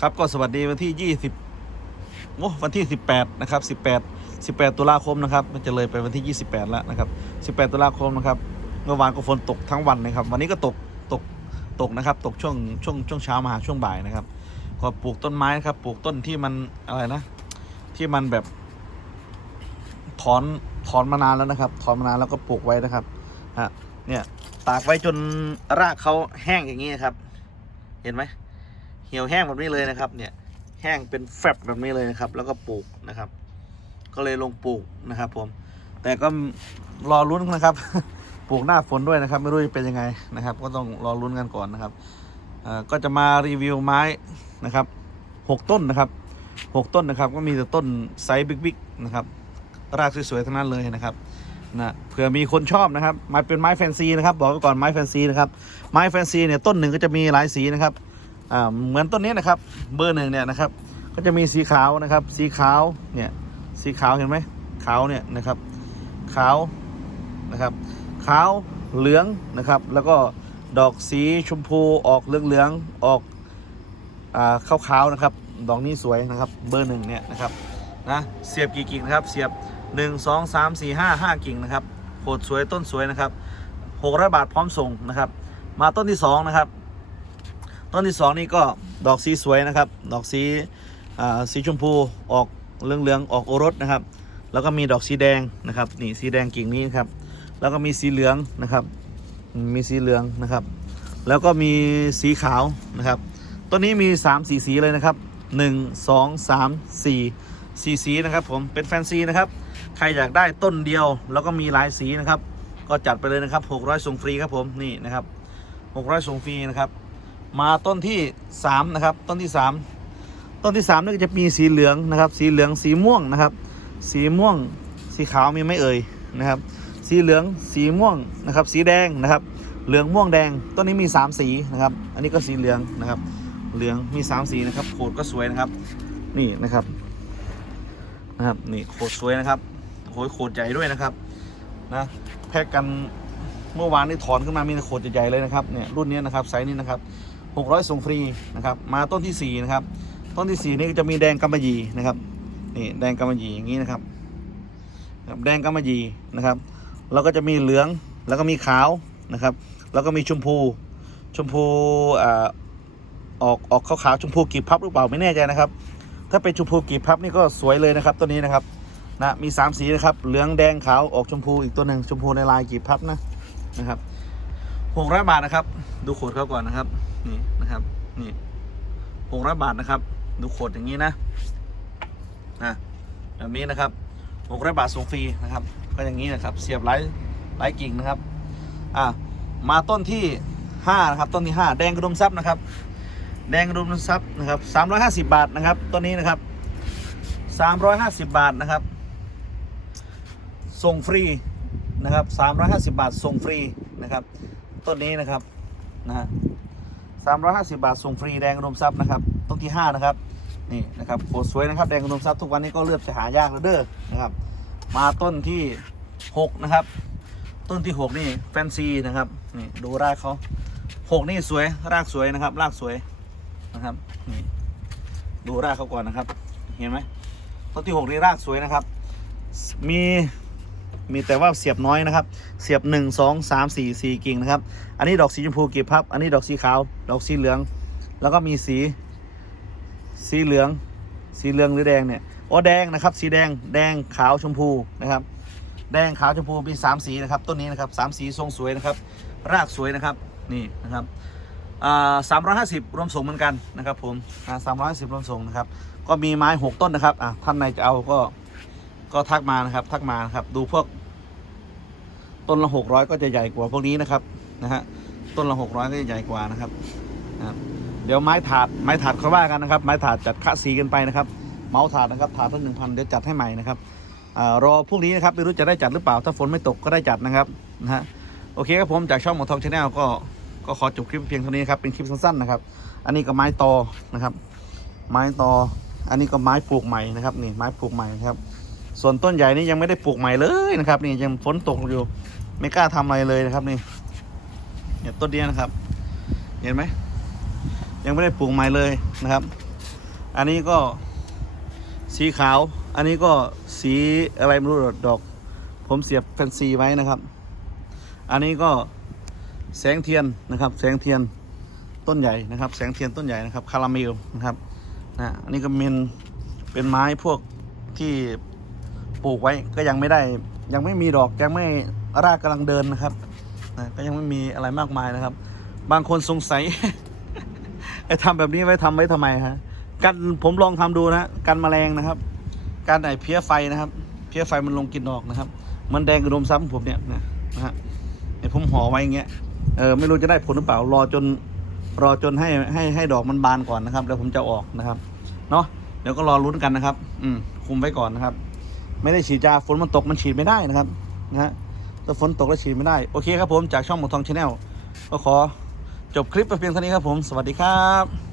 ครับก็สวัสดีวันที่ 20โอ้วันที่ 18 นะครับ 18 18 ตุลาคมนะครับ มันจะเลยไปวันที่ 28 แล้วนะครับ 18 ตุลาคมนะครับ เมื่อวานก็ฝนตกทั้งวันนะครับ วันนี้ก็ตกตกตกนะครับ ตกช่วงช่วงช่วงเช้ามาหาช่วงบ่ายนะครับ ก็ปลูกต้นไม้นะครับ ปลูกต้นที่มันอะไรนะ ที่มันแบบถอนถอนมานานแล้วนะครับ ถอนมานานแล้วก็ปลูกไว้นะครับฮะเนี่ยตากไว้จนรากเขาแห้งอย่างนี้ครับ เห็นไหม เหี่ยวแห้งแบบนี้เลยนะครับ เนี่ยแห้งเป็นแฟบแบบนี้เลยนะครับ แล้วก็ปลูกนะครับ ก็เลยลงปลูกนะครับ ผม แต่ก็รอรุ้นนะครับ ปลูกหน้าฝนด้วยนะครับ ไม่รู้จะเป็นยังไงนะครับ ก็ต้องรอรุ้นกันก่อนนะครับก็จะมารีวิวไม้นะครับหกต้นนะครับหกต้นนะครับ ก็มีแต่ต้นไซส์บิ๊กๆนะครับ รากสวยๆทั้งนั้นเลยนะครับนะเผื่อมีคนชอบนะครับไม้เป็นไม้แฟนซีนะครับ บอกไว้ก่อนไม้แฟนซีนะครับ ไม้แฟนซีเนี่ยต้นหนึ่งก็จะมีหลายสีนะครับ อ่าเหมือนต้นนี้นะครับ เบอร์หนึ่งเนี่ยนะครับ ก็จะมีสีขาวนะครับ สีขาวเนี่ยสีขาวเห็นไหมขาวเนี่ยนะครับขาวนะครับขาวเหลืองนะครับ แล้วก็ดอกสีชมพูออกเหลืองๆออกอ่าขาวๆนะครับ ดอกนี้สวยนะครับ เบอร์หนึ่งเนี่ยนะครับนะเสียบกี่กิ่งนะครับ เสียบ 1 2 3 4 5 5 กิ่งนะครับโคตรสวยต้นสวยนะครับ600บาทพร้อมส่งนะครับ มาต้นที่สองนะครับ ต้นที่สองนี่ก็ดอกสีสวยนะครับ ดอกสีสีชมพูออกเหลืองๆออกโอรสนะครับ แล้วก็มีดอกสีแดงนะครับนี่สีแดงกิ่งนี้นครับ แล้วก็มีสีเหลืองนะครับ มีสีเหลืองนะครับ แล้วก็มีสีขาวนะครับต้นนี้มี3สีสีเลยนะครับ 1 2 3 4 4สีนะครับ ผมเป็นแฟนซีนะครับ ใครอยากได้ต้นเดียว แล้วก็มีหลายสีนะครับ ก็จัดไปเลยนะครับ 600ส่งฟรีครับผมนี่นะครับ 600ส่งฟรีนะครับ มาต้นที่3นะครับ ต้นที่3ต้นที่3นี่ก็จะมีสีเหลืองนะครับ สีเหลืองสีม่วงนะครับ สีม่วง สีขาวมีไม่เอ่ยนะครับ สีเหลืองสีม่วงนะครับ สีแดงนะครับ เหลืองม่วงแดง ต้นนี้มี 3 สีนะครับ อันนี้ก็สีเหลืองนะครับ เหลืองมี 3 สีนะครับโขดก็สวยนะครับ นี่นะครับนะครับนี่โขดสวยนะครับโอ้ยโขดใหญ่ด้วยนะครับนะแพ็กกันเมื่อวานนี่ถอนขึ้นมามีโขดใหญ่ๆเลยนะครับเนี่ยรุ่นนี้นะครับไซส์นี้นะครับ 600 ส่งฟรีนะครับ มาต้นที่ 4 นะครับ ต้นที่ 4 นี่จะมีแดงกำมะหยี่นะครับ นี่แดงกำมะหยี่อย่างนี้นะครับ แดงกำมะหยี่นะครับ แล้วก็จะมีเหลือง แล้วก็มีขาวนะครับ แล้วก็มีชมพู ชมพูอ่าออกออกขาวๆชมพูกีบพับหรือเปล่าไม่แน่ใจนะครับ ถ้าเป็นชมพูกีบพับนี่ก็สวยเลยนะครับตัวนี้นะครับนะมี 3 สีนะครับ เหลืองแดงขาวออกชมพูอีกตัวหนึ่งชมพูในลายกีบพับนะนะครับหกร้อยบาทนะครับ ดูโขดเขาก่อนนะครับ นี่นะครับนี่หกร้อยบาทนะครับ ดูโขดอย่างนี้นะนะแบบนี้นะครับหกร้อยบาทส่งฟรีนะครับ ก็อย่างนี้นะครับ เสียบไร้ไร้กิ่งนะครับ อะมาต้นที่ห้านะครับ ต้นที่ห้าแดงกระดุมทรัพย์นะครับ แดงกระดุมทรัพย์นะครับสามร้อยห้าสิบบาทนะครับต้นนี้นะครับสามร้อยห้าสิบบาทนะครับ ส่งฟรีนะครับ350บาทส่งฟรีนะครับ ต้นนี้นะครับนะฮะ 350 บาทส่งฟรีแดงกระดมทรัพย์นะครับต้นที่ 5 นะครับนี่นะครับโคตรสวยนะครับแดงกระดมทรัพย์ทุกวันนี้ก็เริ่มจะหายากแล้วเด้อนะครับมาต้นที่6นะครับต้นที่ 6 นี่แฟนซีนะครับนี่ดูรากเขา6 นี่สวยรากสวยนะครับรากสวยนะครับนี่ดูรากเขาก่อนนะครับเห็นไหมต้นที่ 6 นี่รากสวยนะครับมี มีแต่ว่าเสียบน้อยนะครับ เสียบ 1 2 3 4 4 กิ่งนะครับ อันนี้ดอกสีชมพูกีบพับ อันนี้ดอกสีขาว ดอกสีเหลือง แล้วก็มีสี สีเหลือง สีเหลืองหรือแดงเนี่ย โอ้แดงนะครับ สีแดง แดงขาวชมพูนะครับ แดงขาวชมพูมีสามสีนะครับ ต้นนี้นะครับสามสีทรงสวยนะครับ รากสวยนะครับ นี่นะครับสามร้อยห้าสิบรวมส่งเหมือนกันนะครับผมสามร้อยห้าสิบรวมส่งนะครับ ก็มีไม้หกต้นนะครับอะท่านไหนจะเอาก็ก็ทักมานะครับ ทักมานะครับ ดูพวก ต้นละหกร้อยก็จะใหญ่กว่าพวกนี้นะครับนะฮะต้นละหกร้อยก็จะใหญ่กว่านะครับนะครับ เดี๋ยวไม้ถาดไม้ถาดเขาว่ากันนะครับ ไม้ถาดจัดคะสีกันไปนะครับเมาส์ถาดนะครับถาดละหนึ่งพันเดี๋ยวจัดให้ใหม่นะครับอรอพรุ่งนี้นะครับไม่รู้จะได้จัดหรือเปล่าถ้าฝนไม่ตกก็ได้จัดนะครับนะฮะโอเคครับผมจากช่องหมอทองชาแนลก็ก็ขอจบคลิปเพียงเท่านี้ครับเป็นคลิปสั้นๆนะครับ อันนี้ก็ไม้ตอนะครับ ไม้ตออันนี้ก็ไม้ปลูกใหม่นะครับนี่ไม้ปลูกใหม่นะครับ ส่วนต้นใหญ่นี่ยังไม่ได้ปลูกใหม่เลยนะครับนี่ยังฝนตกอยู่ ไม่กล้าทำอะไรเลยนะครับนี่เนี่ยต้นเดียนะครับ เห็นไหมยังไม่ได้ปลูกใหม่เลยนะครับ อันนี้ก็สีขาว อันนี้ก็สีอะไรไม่รู้ดอก ผมเสียบแฟนซีไว้นะครับ อันนี้ก็แสงเทียนนะครับ แสงเทียนต้นใหญ่นะครับ แสงเทียนต้นใหญ่นะครับคาราเมลนะครับนะอันนี้ก็เป็นเป็นไม้พวกที่ปลูกไว้ก็ยังไม่ได้ ยังไม่มีดอกยังไม่ รากกำลังเดินนะครับนะก็ยังไม่มีอะไรมากมายนะครับ บางคนสงสัยไอ้ทำแบบนี้ไว้ทำไว้ทำไมฮะกันผมลองทำดูนะกันแมลงนะครับ การไอเพี้ยไฟนะครับ เพี้ยไฟมันลงกินดอกนะครับ มันแดงกระดมซ้ำผมเนี่ยนะนะฮะเนี่ยผมห่อไว้อย่างเงี้ยเออไม่รู้จะได้ผลหรือเปล่ารอจนรอจนให้ให้ให้ดอกมันบานก่อนนะครับ แล้วผมจะออกนะครับเนาะเดี๋ยวก็รอลุ้นกันนะครับ อืมคุมไว้ก่อนนะครับ ไม่ได้ฉีดยาฝนมันตกมันฉีดไม่ได้นะครับนะฮะ ถ้าฝนตกแล้วฉีดไม่ได้ โอเคครับผมจากช่องหมอทองชาแนลก็ขอจบคลิปไปเพียงเท่านี้ครับผม สวัสดีครับ